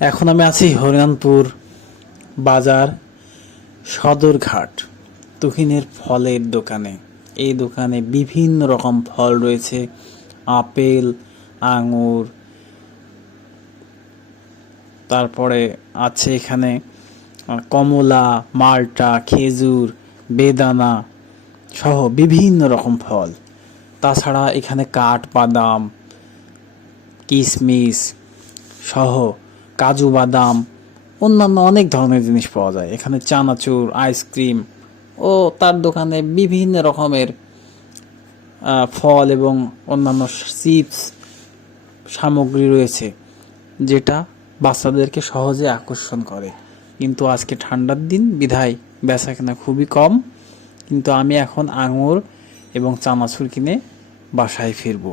এখন আমি আছি হরিনাথপুর বাজার সদরঘাট তুহিনের ফলের দোকানে। এই দোকানে বিভিন্ন রকম ফল রয়েছে, আপেল, আঙুর, তারপরে আছে এখানে কমলা, মাল্টা, খেজুর, বেদানা সহ বিভিন্ন রকম ফল। তাছাড়া এখানে কাঠবাদাম, কিশমিশ সহ কাজু বাদাম, অন্যান্য অনেক ধরনের জিনিস পাওয়া যায় এখানে। চানাচুর, আইসক্রিম ও তার দোকানে বিভিন্ন রকমের ফল এবং অন্যান্য চিপস সামগ্রী রয়েছে, যেটা বাচ্চাদেরকে সহজে আকর্ষণ করে। কিন্তু আজকে ঠান্ডার দিন বিধায় বেচাকেনা খুবই কম। কিন্তু আমি এখন আঙুর এবং চানাচুর কিনে বাসায় ফিরবো।